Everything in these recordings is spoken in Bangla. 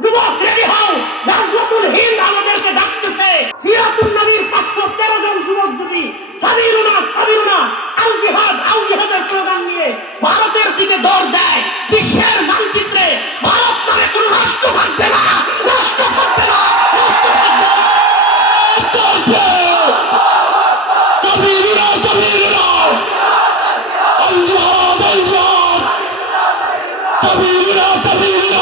যুবক রেডি হও রাজনাতুল হিন্দ আমাদেরকে ডাকতেছে সিরাতুল নবীর পাঁচশো তেরো জন যুবক যদি সাবিরুনা সাবিরুনা আল জিহাদ আল জিহাদের প্রোগ্রাম নিয়ে ভারতের দিকে দৌড় দেয় বিশ্বের মানচিত্রে ভারত নামে কোনো রাষ্ট্র থাকবে না রাষ্ট্র থাকবে না রাষ্ট্র থাকবে না সাবিরুনা সাবিরুনা আল জিহাদ আল জিহাদ সাবিরুনা সাবিরুনা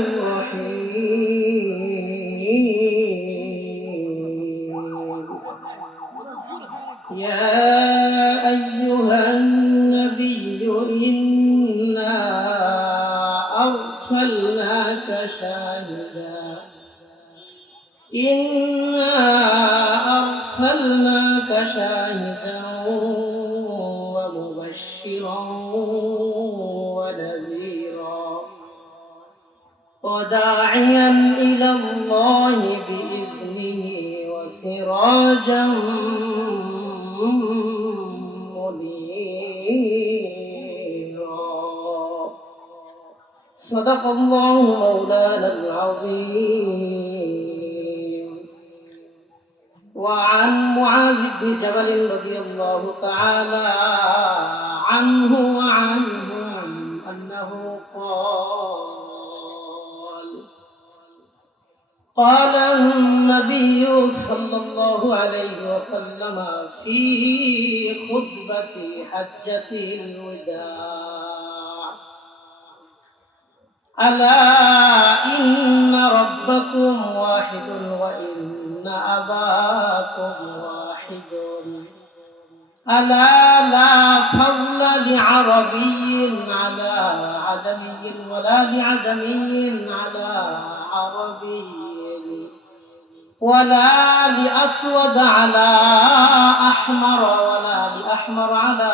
إلى الله بإذنه وسراجا منيرا. صدق الله مولانا العظيم. وعن معاذ بن جبل رضي الله تعالى عنه وعنهم أنه قال قال النبي صلى الله عليه وسلم في خطبة حجة الوداع. ألا إن ربكم واحد وإن أباكم واحد. ألا لا فضل لعربي على عجمي ولا لعجمي على عربي. ولا لأسود على أحمر ولا لأحمر على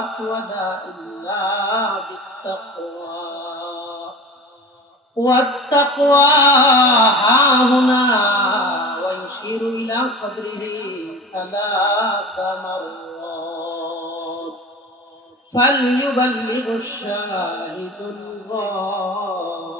أسود إلا بالتقوى. والتقوى ها هنا ويشير إلى صدره ثلاث مرات. فليبلغ الشاهد الغائب.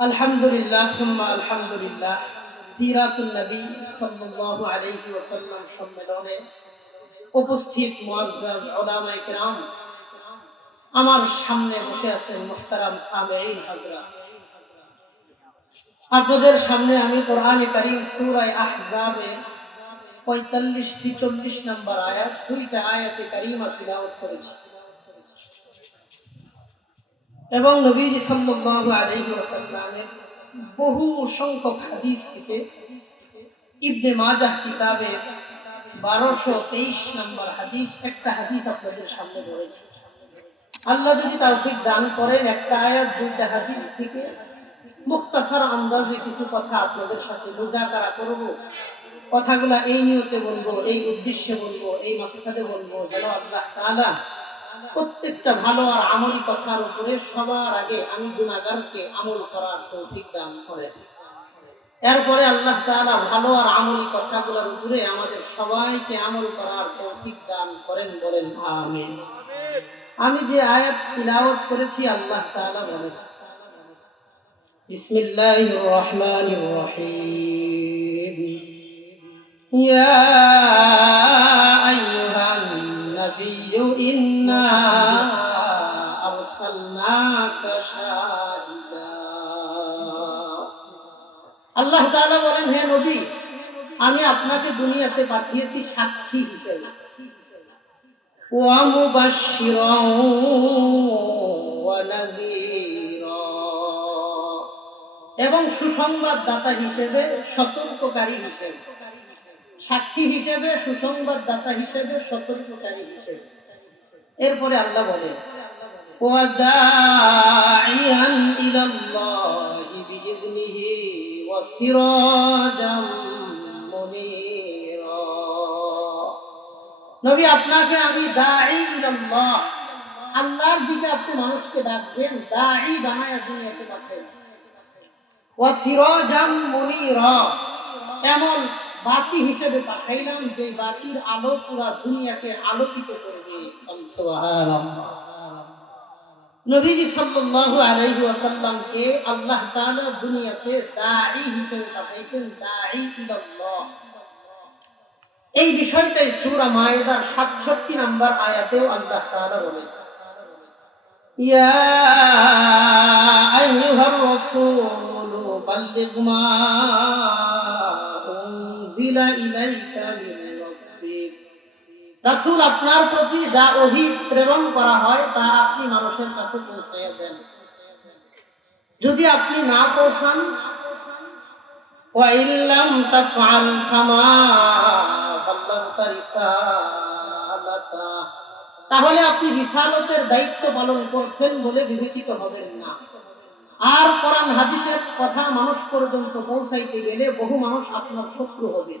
الحمد لله ثم الحمد لله সিরাতুল নবী সাল্লাল্লাহু আলাইহি ওয়াসাল্লাম সম্মেলনে উপস্থিত মুআজ্জাজ উলামায়ে কিরাম আমার সামনে বসে আছেন মুহতারাম সামেঈন হযরত আপনাদের সামনে আমি কোরআনে কারীম সূরা আহজাবে 45 46 নম্বর আয়াত দুইটা আয়াতে কারীমা তিলাওয়াত করেছি এবং নবীজি সাল্লাল্লাহু আলাইহি ওয়াসাল্লামের বহু সংখ্যক হাদিস থেকে ইবনে মাজাহ কিতাবে বারোশো তেইশ নম্বর হাদিস, একটা হাদিস আপনাদের সামনে রয়েছে। আল্লাহ যদি তৌফিক দান করেন, একটা আয়াত, দুইটা হাদিস থেকে মুক্তাসার আন্দাজে কিছু কথা আপনাদের সাথে মুজাকারা করব। কথাগুলা এই নিয়তে বলব, এই উদ্দেশ্যে বলব, এই মাকসাদে বলব যেন আল্লাহ তাআলা প্রত্যেকটা ভালো আর আমলি কথার উপরে সবার আগে আমি গুণাগারকে আমল করার তৌফিক দান করেন এরপরে আল্লাহ তাআলা ভালো আর আমলি কথাগুলোর উপরে আমাদের সবাইকে আমল করার তৌফিক দান করেন বলেন, আমিন। আমি যে আয়াত তিলাওয়াত করেছি, আল্লাহ তাআলা বলেন, বিসমিল্লাহির রহমানির রহিম। ইয়া নাবিয়্যু ইন্না আরসালনাকা শাহিদা আল্লাহ তাআলা বলেন হে নবী আমি আপনাকে দুনিয়াতে পাঠিয়েছি সাক্ষী হিসেবে ومبشرا ونذيرا এবং সুসংবাদ দাতা হিসেবে সতর্ককারী হিসেবে সাক্ষী হিসেবে সুসংবাদ দাতা হিসেবে সতর্ককারী হিসেবে এরপরে আল্লাহ বলে নবী, আপনাকে আমি দাঁড়ি ইলাল্লাহ, আল্লাহর দিকে আপনি মানুষকে ডাকবেন দাঁড়ি বানায় দুনিয়াতে পাঠাবেন। ওয়া সিরাজাম মুনিরা, এমন বাতি হিসেবে পাঠাইলাম, যে বাতির আলো পুরা দুনিয়াকে আলোকিত করবে। নবীজি আল্লাহ দুনিয়াতে হিসেবে পাঠাইছেন এই বিষয়টাই সূরা মায়েদার 67 নম্বর আয়াতেও আল্লাহ তাআলা বলেন। ইয়া আইয়ুহার রাসূল, বাল্লিগ মা আপনার প্রতি যা ওহি প্রেরণ করা হয়, তা আপনি মানুষের কাছে পৌঁছাইয়া দেন। যদি আপনি না পৌঁছান ওয়াইল্লাম তাহলে আপনি বিশালতের দায়িত্ব পালন করছেন বলে বিবেচিত হবেন না। আর কোরআন হাদিসের কথা মানুষ পর্যন্ত পৌঁছাইতে গেলে বহু মানুষ আপনার শত্রু হবে।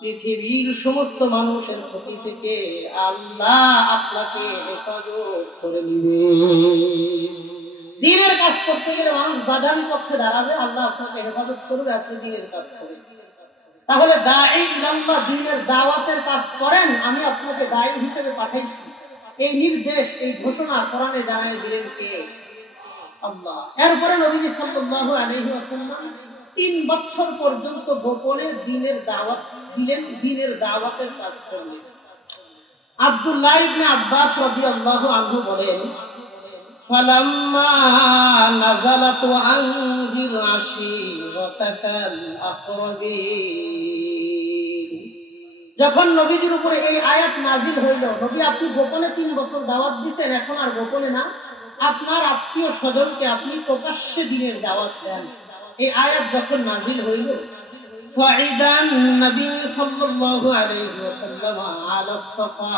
পৃথিবীর সমস্ত মানুষের ক্ষতি থেকে আল্লাহ আপনাকে হেফাজত করে নিবে। দিনের কাজ করতে গেলে মানুষ বাধার পক্ষে দাঁড়াবে, আল্লাহ আপনাকে হেফাজত করবে, আপনি দিনের কাজ করবেন তাহলে দিনের দাওয়াতের কাজ করেন, আমি আপনাকে দায়ী হিসেবে পাঠাইছি। এই নির্দেশ, এই ঘোষণা কোরআনে জানাই দিলেন কে? আল্লাহ। এরপরে নবীজি সাল্লাল্লাহু আলাইহি ওয়াসাল্লাম তিন বছর পর্যন্ত গোপনে দিনের দাওয়াত দিলেন দিনের দাওয়াতের কাজ করলেন। আব্দুল্লাহ আব্বাস রাদিয়াল্লাহু আনহু বলেন فلما نزلت وأنذر عشيرتك الأقربين যখন নবীজির উপরে এই আয়াত নাজিল হইল নবী আপনি গোপনে তিন বছর দাওয়াত দিচ্ছেন এখন আর গোপনে না আপনার আত্মীয় স্বজনকে আপনি প্রকাশ্যে দিনের দাওয়াত দেন এই আয়াত যখন নাজিল হইল صعدا النبي صلى الله عليه وسلم على الصفا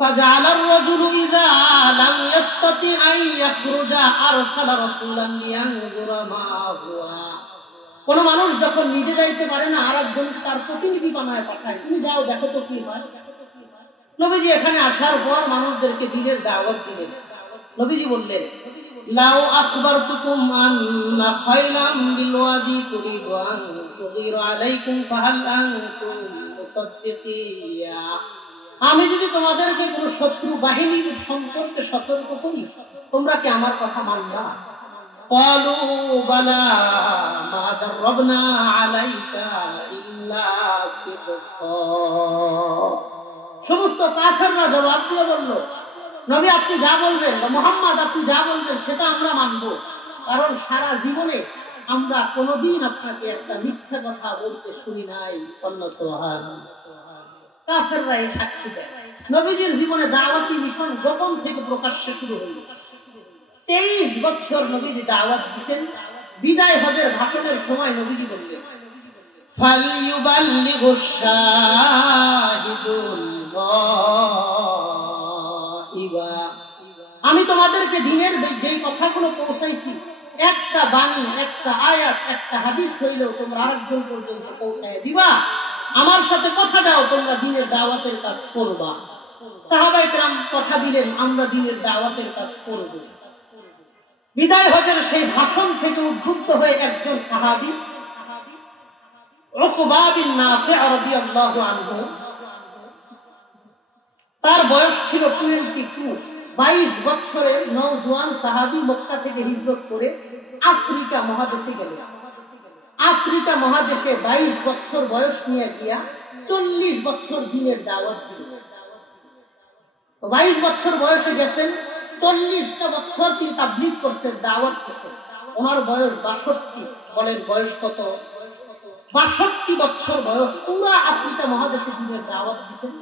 فجعل الرجل إذا لم يستطع أن يخرج أرسل رسولا لينظر ما هو কোন মানুষ যখন নিজে যাইতে পারে না আর একজন তার প্রতিনিধি বানায় পাঠায় তুমি যাও দেখো তো কি হয় নবীজি এখানে আসার পর মানুষদেরকে দিনের দাওয়াত দিলেন নবীজি বললেন লাউ আখবারতুকুম আন্না খাইলাম বিল ওয়াদি তুরিদু আন তুগিরু আলাইকুম ফাহাল আনতুম মুসাদ্দিকিয়া আমি যদি তোমাদেরকে কোনো শত্রু বাহিনীর সম্পর্কে সতর্ক করি তোমরা কি আমার কথা মানবা قالوا بلى ما دربنا عليك إلا صدقا সমস্ত কাফেররা জবাব দিয়ে বলল নবী আপনি যা বলবেন বা মোহাম্মদ আপনি যা বলবেন সেটা আমরা মানবো কারণ সারা জীবনে আমরা কোনোদিন আপনাকে একটা মিথ্যা কথা বলতে শুনি নাই অন্য সোহান কাফেররা এই সাক্ষী দেয়। নবীজির জীবনে দাওয়াতি মিশন গোপন থেকে প্রকাশ্যে শুরু তেইশ বছর নবীজি দাওয়াত দিচ্ছেন বিদায় হজের ভাষণের সময় নবীজি বললেন আমি তোমাদেরকে দিনের যে কথাগুলো পৌঁছাইছি, একটা বাণী, একটা আয়াত, একটা হাদিস হইলেও তোমরা আরেকজন পর্যন্ত পৌঁছায় দিবা। আমার সাথে কথা দাও, তোমরা দিনের দাওয়াতের কাজ করবা। সাহাবাই কাম কথা দিলেন, আমরা দিনের দাওয়াতের কাজ করব। বিদায় হজের সেই ভাষণ থেকে উদ্ভুক্ত হয়ে একজন সাহাবি তার বয়স ছিল বাইশ বছরের নৌজোয়ান সাহাবি মক্কা থেকে হিজরত করে আফ্রিকা মহাদেশে গেলেন। আফ্রিকা মহাদেশে বাইশ বছর বয়স নিয়ে গিয়া চল্লিশ বছর দিনের দাওয়াত দিল। বাইশ বছর বয়সে গেছেন, চল্লিশটা বছর তিনি তাবলিগ করছেন, দাওয়াত দিচ্ছেন ওনার বয়স বাষট্টি, বলেন বয়স কত? বাষট্টি বছর বয়স, পুরা আফ্রিকা মহাদেশে দিনের দাওয়াত দিচ্ছেন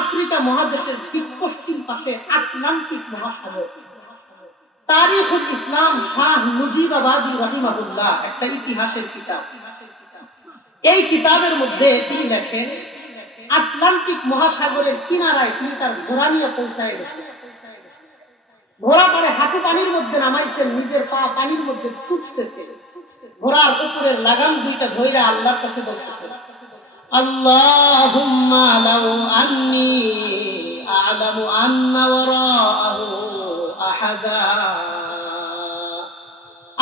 আফ্রিকা মহাদেশের ঠিক পশ্চিম পাশে আটলান্টিক মহাসাগর। তারিখুল ইসলাম শাহ রহিমাহুল্লাহ, একটা ইতিহাসের কিতাব। এই কিতাবের মধ্যে তিনি লেখেন, আটলান্টিক মহাসাগরের কিনারায় তিনি তার ঘোড়া নিয়ে পৌঁছায় গেছে। ঘোড়া পারে হাঁটু পানির মধ্যে নামাইছেন, নিজের পা পানির মধ্যে ছুটতেছে ঘোড়ার উপরের লাগাম দুইটা ধৈরা আল্লাহর কাছে বলতেছে, আল্লাহুম্মা লাউ আন্নি আ'লামু আন্না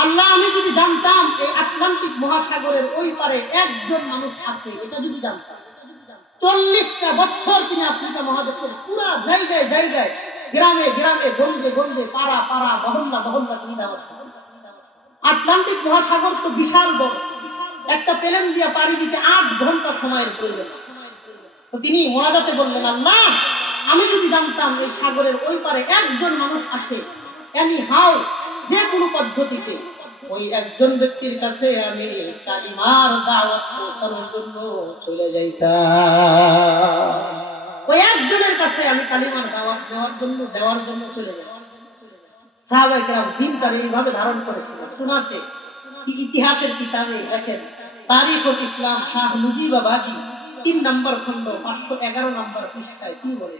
আল্লাহ, আমি যদি জানতাম এই আটলান্টিক মহাসাগরের ওই পারে একজন মানুষ আছে, এটা যদি জানতাম। চল্লিশটা বছর তিনি আফ্রিকা মহাদেশের পুরা জায়গায় জায়গায়, গ্রামে গ্রামে, গঞ্জে গঞ্জে, পাড়া পাড়া, মহল্লা মহল্লা তিনি দাওয়াত। আটলান্টিক মহাসাগর তো বিশাল বড়। একটা প্লেন দিয়ে পাড়ি দিতে আট ঘণ্টা সময়ের প্রয়োজন। তিনি মোনাজাতে বললেন, আল্লাহ আমি যদি জানতাম এই সাগরের ওই পারে একজন মানুষ আছে এনি হাও যে কোনো পদ্ধতিতে, ওই একজন ব্যক্তির কাছে আমি কালিমার দাওয়াত পৌঁছানোর জন্য চলে যাইতাম। ওই একজনের কাছে আমি কালিমার দাওয়াত দেওয়ার জন্য দেওয়ার জন্য চলে যেতাম সাহাবাই কেরাম দিনটার এইভাবে ধারণ করেছিলেন। শোনাছে ইতিহাসের কিতাবে দেখেন তারিখ ইসলাম শাহ মুজিবাবাদী তিন নম্বর খন্ড পাঁচশো এগারো নম্বর পৃষ্ঠায় কি বলে?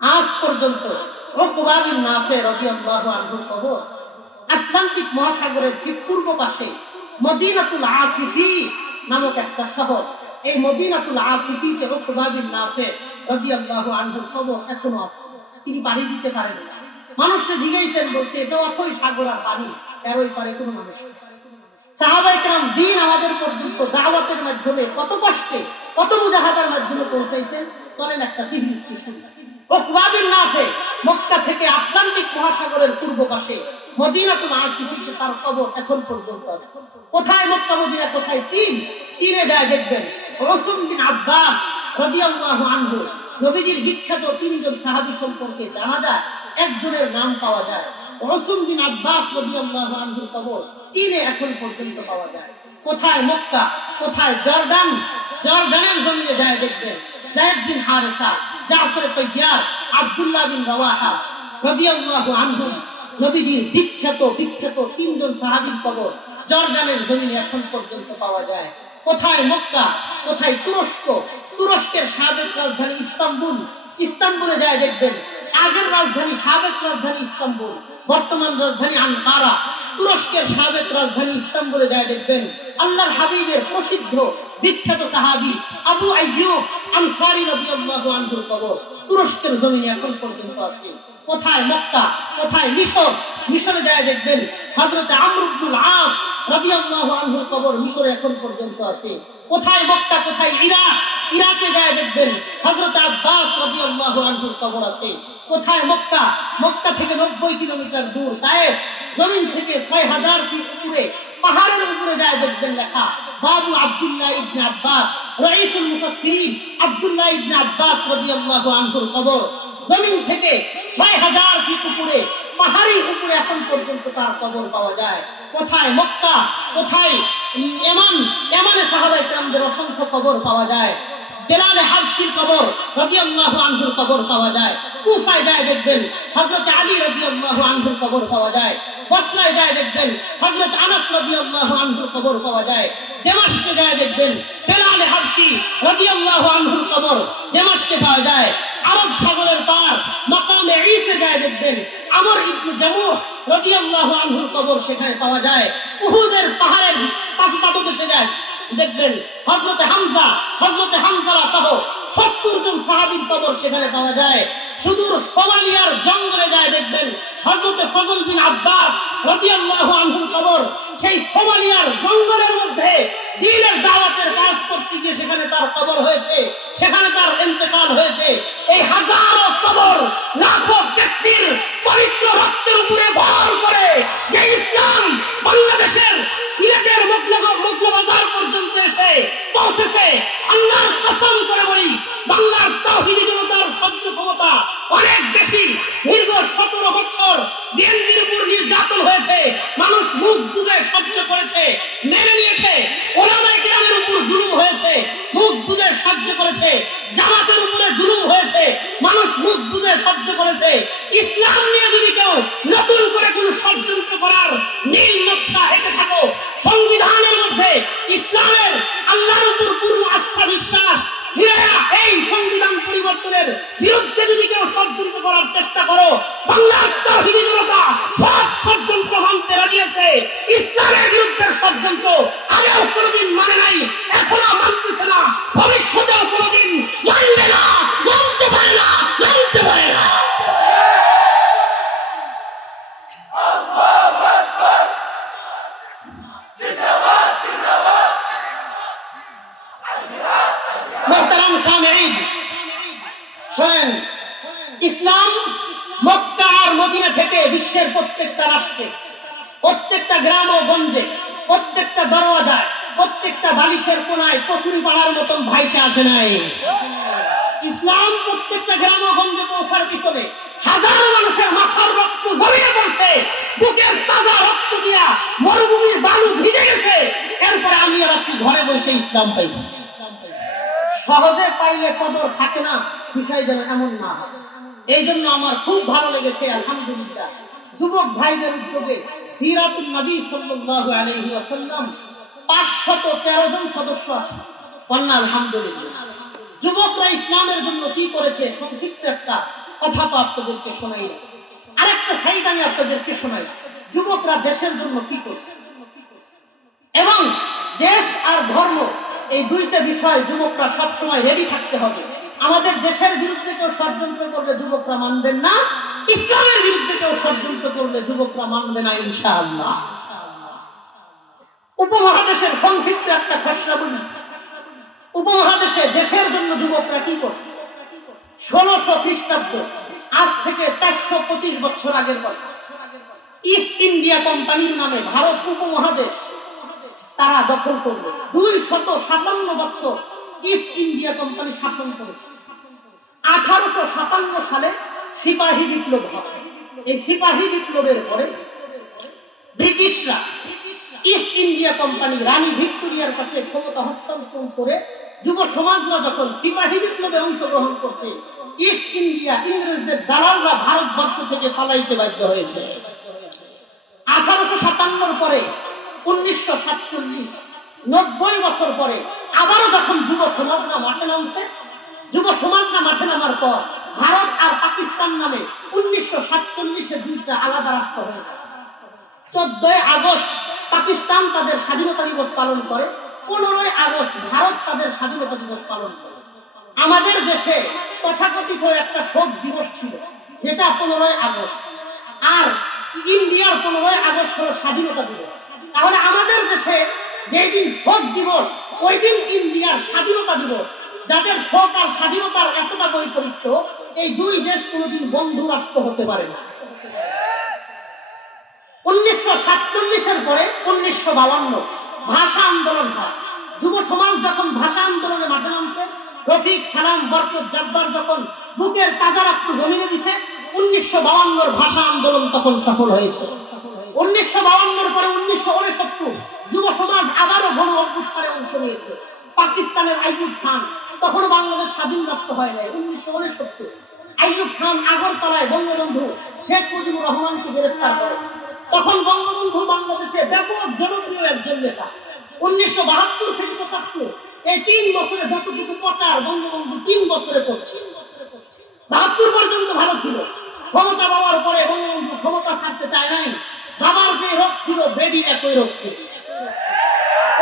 আজ পর্যন্ত ওকুবাবিন নাফে রবি আনহু সহ আটলান্টিক মহাসাগরের ঠিক পূর্ব পাশে মদিনাতুল আসিফি নামক একটা শহর। এই মদিনাতুল আসিফিকে রকুবাদিন নাফে রবি আল্লাহ আনহু কবর এখনও আছে। তিনি বাড়ি দিতে পারেন মানুষকে জিজ্ঞাসেন বলছে এটা অথই সাগর আর পানি? এর ওই পারে কোনো মানুষ সাহাবাইকরাম দিন আমাদের পর্যন্ত দাওয়াতের মাধ্যমে কত কষ্টে কত মুজাহাদার মাধ্যমে পৌঁছাইছেন চলেন একটা মক্কা থেকে আটলান্টিক মহাসাগরের পূর্ব পাশে তার কবর এখন পর্যন্ত আছে। কোথায় মক্কা, মদিনা, কোথায় চীন? চীনে যায়, দেখবেন, রসুল বিন আব্বাস রাদিয়াল্লাহু আনহু, নবীজির বিখ্যাত তিনজন সাহাবী সম্পর্কে জানা যায়, একজনের নাম পাওয়া যায়, রসুল বিন আব্বাস রাদিয়াল্লাহু আনহুর কবর চীনে এখন পর্যন্ত পাওয়া যায়। কোথায় মক্কা, কোথায় জর্ডান জর্ডানের জমিনে যায় দেখবেন জায়েদ বিন হারেসা, জাফর তৈয়ার আব্দুল্লাহ বিন রাওয়াহা রাদিয়াল্লাহু আনহু, নবীজির বিখ্যাত বিখ্যাত তিনজন সাহাবীর কবর জর্ডানের জমিনে এখন পর্যন্ত পাওয়া যায়। কোথায় মক্কা, কোথায় তুরস্ক? তুরস্কের সাবেক রাজধানী ইস্তাম্বুল। ইস্তাম্বুলে যায় দেখবেন আগের রাজধানী সাবেক রাজধানী ইস্তাম্বুল, বর্তমান রাজধানী আনকারা। তুরস্কের সাবেক রাজধানী ইস্তাম্বুলে যায় দেখবেন আল্লাহর হাবিবের প্রসিদ্ধ বিখ্যাত সাহাবী আবু আইয়ুব আনসারী রাদিয়াল্লাহু আনহুর কবর তুরস্কের জমিনে এখন পর্যন্ত আছে। কোথায় মক্কা? কোথায় মিশর? মিশরে যায় দেখবেন হযরত আমর ইবনুল আস রাদিয়াল্লাহু আনহুর কবর মিশরে এখন পর্যন্ত আছে। কোথায় মক্কা? কোথায় ইরাক? ইরাকে যায় দেখবেন হযরত আব্বাস রাদিয়াল্লাহু আনহুর কবর আছে। কোথায় মক্কা? মক্কা থেকে নব্বই কিলোমিটার দূর। তায়েফ জমিন থেকে ছয় হাজার ফিট পাহাড়ের উপরে যায় দেখবেন লেখা, বাবু আব্দুল্লাহ ইবনে আব্বাস, রাইসুল মুফাসসিরিন আব্দুল্লাহ ইবনে আব্বাস রাদিয়াল্লাহু আনহুর কবর। জমিন থেকে ছয় হাজার ফিট উপরে পাহাড়ি উপরে এখন পর্যন্ত তার কবর পাওয়া যায়। কোথায় মক্কা? কোথায় এমান এমানে সাহাবায়ে কেরামদের অসংখ্য কবর পাওয়া যায়। বেলালে হাবশির কবর রাদিয়াল্লাহু আনহুর কবর পাওয়া যায়। কুফায় যায় দেখবেন? হযরত আলী রাদিয়াল্লাহু আনহুর কবর পাওয়া যায়। বসরায় যায় দেখবেন? হযরত আনাস রাদিয়াল্লাহু আনহুর কবর পাওয়া যায়। দেমাশকে যায় দেখবেন? বেলালে হাবশি রাদিয়াল্লাহু আনহুর কবর দেমাশকে পাওয়া যায়। আরব সাগরের পার মাকামে ঈসে যায় দেখবেন? আমর ইবনে জামুহ রাদিয়াল্লাহু আনহুর কবর সেখানে পাওয়া যায়। উহুদের পাহাড়ের পাশে যায়। দেখবেন হজরতে হামজা হজরতে হামজারা সহ সত্তর জন সাহাবীর কবর সেখানে পাওয়া যায়। সুদূর সোমালিয়ার জঙ্গলে যায় দেখবেন হজরতে ফজল বিন আব্বাস রাদিয়াল্লাহু আনহুর কবর সেই সোমালিয়ার জঙ্গলের মধ্যে দিনের দাওয়াতের কাজ করতে গিয়ে সেখানে তার কবর হয়েছে, সেখানে তার ইন্তেকাল হয়েছে। এই হাজারো কবর লাখো ব্যক্তির পবিত্র রক্তের উপরে ভর করে যে ইসলাম সহজে পাইলে কদর থাকে না এমন না এই জন্য আমার খুব ভালো লেগেছে, আলহামদুলিল্লাহ। যুবক ভাইদের উদ্যোগে সিরাতুল নবী সাল্লাল্লাহু আলাইহি ওয়াসাল্লাম 513 জন সদস্য আছে। কন্যা, আলহামদুলিল্লাহ। যুবকরা ইসলামের জন্য কি করেছে, সংক্ষিপ্ত একটা কথা তো আপনাদেরকে শোনাই। আরেকটা সাইড আমি আপনাদেরকে শোনাই। যুবকরা দেশের জন্য কি করছে? এবং দেশ আর ধর্ম এই দুইটা বিষয় যুবকরা সবসময় রেডি থাকতে হবে। আমাদের দেশের বিরুদ্ধে কেউ ষড়যন্ত্র করলে যুবকরা মানবেন না, ইসলামের বিরুদ্ধে কেউ ষড়যন্ত্র করলে যুবকরা মানবে না ইনশাআল্লাহ। উপমহাদেশের সংক্ষিপ্ত একটা খসড়া বলি। উপমহাদেশে দেশের জন্য যুবকরা কি করছে? ষোলশো খ্রিস্টাব্দ, আজ থেকে চারশো পঁচিশ বছর আগের কথা। ইস্ট ইন্ডিয়া কোম্পানির নামে ভারত উপমহাদেশ তারা দখল করল দুই শত সাতান্ন বছর ইস্ট ইন্ডিয়া কোম্পানি শাসন করেছে। আঠারোশো সাতান্ন সালে সিপাহী বিপ্লব হয় এই সিপাহী বিপ্লবের পরে ব্রিটিশরা ইস্ট ইন্ডিয়া কোম্পানি রানী ভিক্টোরিয়ার কাছে ক্ষমতা হস্তান্তর করে যুব সমাজরা যখন সিপাহী বিপ্লবে অংশগ্রহণ করছে ইস্ট ইন্ডিয়া ইংরেজদের দালালরা ভারতবর্ষ থেকে পালাইতে বাধ্য হয়েছে। আঠারোশো সাতান্নর পরে উনিশশো সাতচল্লিশ, নব্বই বছর পরে আবারও যখন যুব সমাজরা মাঠে নামছে, যুব সমাজরা মাঠে নামার পর ভারত আর পাকিস্তান নামে উনিশশো সাতচল্লিশে দুইটা আলাদা রাষ্ট্র হয়ে চোদ্দই আগস্ট পাকিস্তান তাদের স্বাধীনতা দিবস পালন করে, পনেরোই আগস্ট ভারত তাদের স্বাধীনতা দিবস পালন করে। আমাদের দেশে তথাকথিত একটা শোক দিবস ছিল, যেটা পনেরোই আগস্ট। আর ইন্ডিয়ার পনেরোই আগস্ট হলো স্বাধীনতা দিবস। তাহলে আমাদের দেশে যেদিন শোক দিবস ওই দিন ইন্ডিয়ার স্বাধীনতা দিবস। যাদের শোক আর স্বাধীনতার এতটা বৈপরীত্য, এই দুই দেশ কোনোদিন বন্ধু রাষ্ট্র হতে পারে না। উনিশশো সাতচল্লিশের পরে উনিশশো বাউান্ন, ভাষা আন্দোলন হয়। যুব সমাজ যখন ভাষা আন্দোলনে মাঠে নামছে, রফিক সালাম বরকত জব্বার যখন বুকের তাজা রক্ত জমিনে দিছে, উনিশশো বাউান্নর ভাষা আন্দোলন তখন সফল হয়েছে। উনিশশো বাউান্নর পরে উনিশশো উনসত্তর যুব সমাজ আবারও গণ অভ্যুত্থানে অংশ নিয়েছে পাকিস্তানের আইয়ুব খান তখনও বাংলাদেশ স্বাধীন রাষ্ট্র হয় নাই, উনিশশো উনসত্তর। আইয়ুব খান আগরতলায় বঙ্গবন্ধু শেখ মুজিবুর রহমানকে গ্রেফতার করে। তখন বঙ্গবন্ধু বাংলাদেশে ব্যাপক জনপ্রিয় একজন নেতা। উনিশশো বাহাত্তর থেকে পঁচাত্তর এই তিন বছরে যতটুকু প্রচার বঙ্গবন্ধু তিন বছরে করছে। বাহাত্তর পর্যন্ত ভালো ছিল। ক্ষমতা পাওয়ার পরে বঙ্গবন্ধু ক্ষমতা ছাড়তে চায় নাই। বাবার যে রোগ ছিল বেডির একই রোগ ছিল।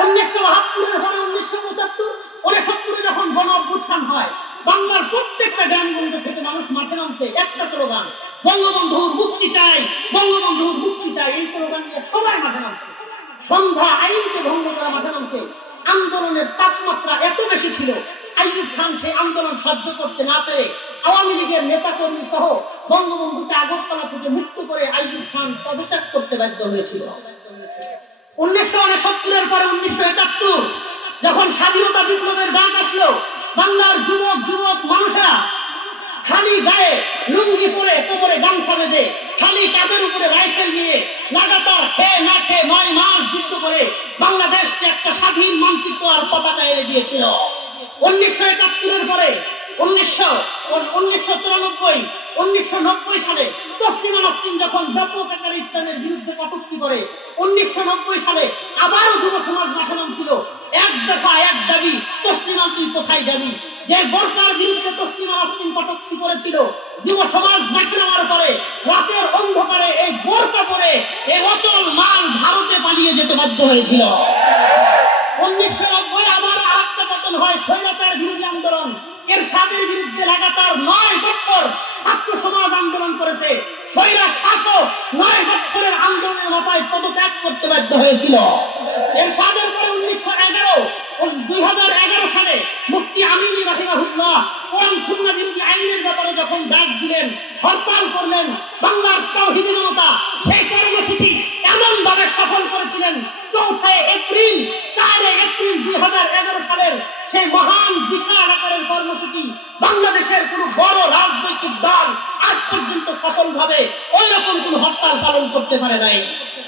উনিশশো বাহাত্তরের পরে উনিশশো পঁচাত্তর উনসত্তরে যখন গণ অভ্যুত্থান হয়, বাংলার প্রত্যেকটা গ্রামগঞ্জ থেকে মানুষ মাঠে নামছে, একটা স্লোগান বঙ্গবন্ধুর মুক্তি চাই বঙ্গবন্ধুর মুক্তি চাই, এই স্লোগান নিয়ে সবাই মাঠে নামছে। সন্ধ্যা আইনকে ভঙ্গ করা মাঠে নামছে। আন্দোলনের তাপমাত্রা এত বেশি ছিল, আইয়ুব খান সেই আন্দোলন সহ্য করতে না পেরে আওয়ামী লীগের নেতা কর্মী সহ বঙ্গবন্ধুকে আগরতলা থেকে মুক্ত করে আইয়ুব খান পদত্যাগ করতে বাধ্য হয়েছিল। উনিশশো উনসত্তরের পরে উনিশশো একাত্তর, যখন স্বাধীনতা বিপ্লবের ডাক আসলো, বাংলার যুবক যুবক মানুষেরা খালি গায়ে লুঙ্গি পরে কোমরে গামছা বেঁধে খালি কাঁধের উপরে রাইফেল নিয়ে লাগাতার খেয়ে না খেয়ে নয় মাস যুদ্ধ করে বাংলাদেশকে একটা স্বাধীন মানচিত্র আর পতাকা এনে দিয়েছিল। উনিশশো একাত্তরের পরে উনিশশো উনিশশো চুরানব্বই, উনিশশো নব্বই সালে তসলিমা নাসরিন যখন ব্যাপক আকারে ইসলামের বিরুদ্ধে কটূক্তি করে, উনিশশো নব্বই সালে আবারও যুব সমাজ মাঠে নামছিল। এক দফা, এক দাবি, তসলিমা তুই কোথায় যাবি যে বোরকার বিরুদ্ধে তসলিমা নাসরিন কটূক্তি করেছিল, যুব সমাজ নামার পরে রাতের অন্ধকারে এই বোরকা পরে এই অচল মাল ভারতে পালিয়ে যেতে বাধ্য হয়েছিল। উনিশশো নব্বই আবার আরেকটা পতন হয়, স্বৈরাচার বিরোধী আন্দোলন। এর সাদের বিরুদ্ধে লাগাতার নয় বছর ছাত্র সমাজ আন্দোলন করেছে। স্বৈরা শাসক নয় বছরের আন্দোলনের মাথায় পদত্যাগ করতে বাধ্য হয়েছিল। এর সাদের পরে উনিশশো হরতাল করলেন, বাংলার সেই কর্মসূচি এমন ভাবে করেছিলেন। চৌঠা এপ্রিল, চারে এপ্রিল দুই হাজার এগারো সালের সেই মহান বিশাল আকারের কর্মসূচি বাংলাদেশের কোন বড় রাজনৈতিক দল আজ পর্যন্ত সফলভাবে ওই রকম কোন হরতাল পালন করতে পারে নাই।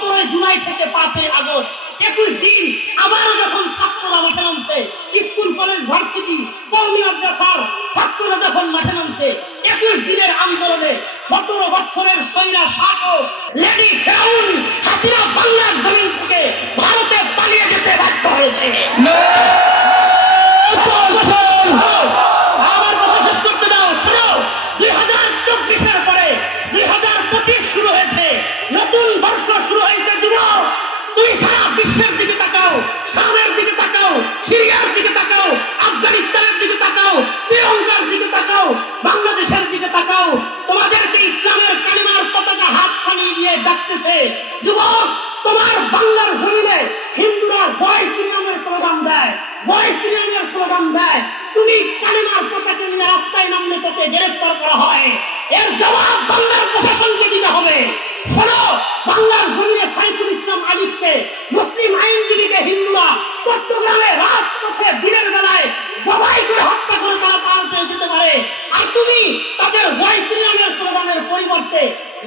সতেরোই জুলাই থেকে পাঁচই আগস্ট একুশ দিন আবারও যখন ছাত্ররা মাঠে নামছে স্কুল কলেজ ভার্সিটি কৌমি মাদ্রাসার ছাত্ররা যখন মাঠে নামছে একুশ দিনের আন্দোলনে সতেরো বছরের সৈরা শাসক লেডি ফেরাউন হাসিনা বাংলার জমিন থেকে ভারতে পালিয়ে যেতে বাধ্য হয়েছে। ছাড়িয়ে ডাকতেছে, যুবক, তোমার বাংলার জমিনে হিন্দুরা জয় শ্রীরামের প্রোগ্রাম দেয় জয় শ্রীরামের প্রোগ্রাম দেয়। তুমি কালিমার পতাকা নিয়ে রাস্তায় নামলে তোকে গ্রেফতার করা হয়। এর জবাব বাংলার প্রশাসনকে দিতে হবে। শোনো, বাংলার জমিনে সাইফুল ইসলাম আলিফকে মুসলিম আইনজীবীকে হিন্দুরা চট্টগ্রামে রাজপথে দিনের বেলায় সবাই করে হত্যা করে তারা পার পেয়ে যেতে পারে। আর তুমি তাদের জয় শ্রীরামের স্লোগানের পরিবর্তে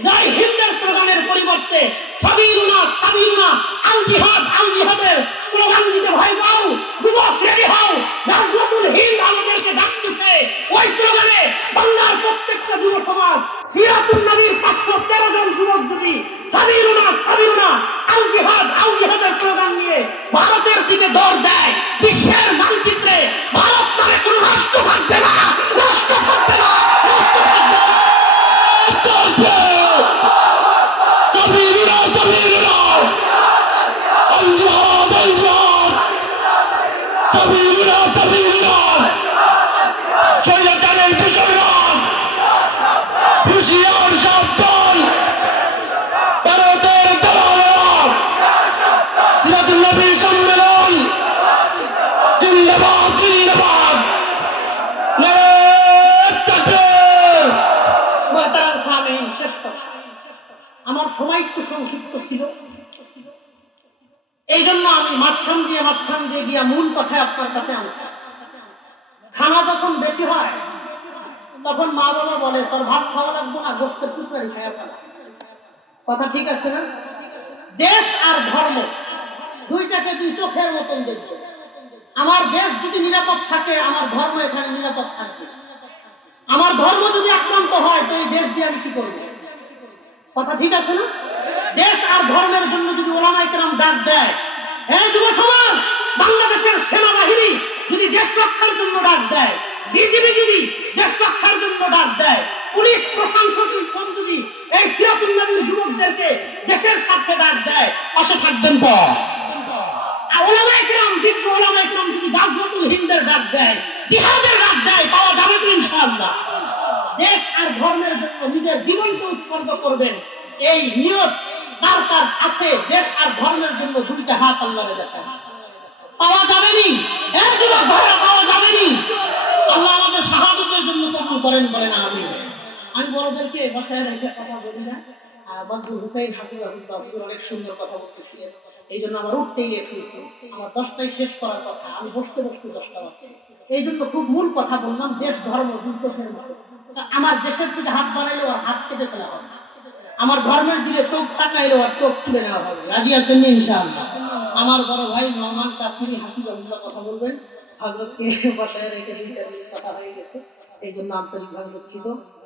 জয় হিন্দের স্লোগানের পরিবর্তে সাবিরুনা সাবিরুনা আল জিহাদ আল জিহাদের স্লোগান দিতে ভয় পাও, যুবক, রেডি হও। রাজনতুল হিন্দ আমাদেরকে ডাকতেছে। ওই স্লোগানে বাংলার প্রত্যেকটা যুব সমাজ, সিরাতুল নবীর পাঁচশো তেরো জন যুবক যদি সাবিরুনা সাবিরুনা আল জিহাদ আল জিহাদের স্লোগান নিয়ে ভারতের দিকে দৌড় ভাত খাওয়া লাগবে না গোস্তের টুকরাই খাওয়া ফেলা। কথা ঠিক আছে না? দেশ আর ধর্ম, দুইটাকে দুই চোখের মতন দেখবে। আমার দেশ যদি নিরাপদ থাকে, আমার ধর্ম এখানে নিরাপদ থাকবে। আমার ধর্ম যদি আক্রান্ত হয়, তো এই দেশ দিয়ে আমি কি করব? কথা ঠিক আছে না? দেশ আর ধর্মের জন্য যদি ওলামাই কেরাম ডাক দেয় এই যুব সমাজ, বাংলাদেশের সেনাবাহিনী যদি দেশ রক্ষার জন্য ডাক দেয় বিজেপি যদি দেশ রক্ষার জন্য ডাক দেয় পুলিশ প্রশাসন সব এই সিরাতুল্লাহীর যুবকদেরকে দেশের স্বার্থে ডাক দেয়, পাশে থাকবেন তো। দেয় ধর্মের জন্য নিজের জীবনকে উৎসর্গ করবেন, এই আছে, দেশ আর ধর্মের জন্য হাত পাওয়া আল্লাহ আমাদের শাহাদতের জন্য কবুল করেন বলেন আমি আমি বড়দেরকে বাসায় রেখে কথা বলি না। বদরুল হুসাইন হাফিজাহুল্লাহ হুজুর অনেক সুন্দর কথা বলতেছিলেন এই জন্য আমার উঠতেই লেট হয়েছে। আমার দশটায় শেষ করার কথা। আমি বসতে বসতে দশটা বাজছে। এই জন্য খুব মূল কথা বললাম, দেশ, ধর্ম, দুই মতো আমার দেশের দিকে হাত বাড়াইলে আর হাত কেটে ফেলা হবে আমার ধর্মের দিকে চোখ তাকাইলে আর চোখ তুলে নেওয়া হবে রাজি আছেন ইনশাআল্লাহ? আমার বড় ভাই নরমান কাশ্মীরি হাফিজাহুল্লাহ কথা বলবেন। হজরতকে বাসায় রেখে দুই, চার কথা হয়ে গেছে। এই জন্য আন্তরিকভাবে দুঃখিত।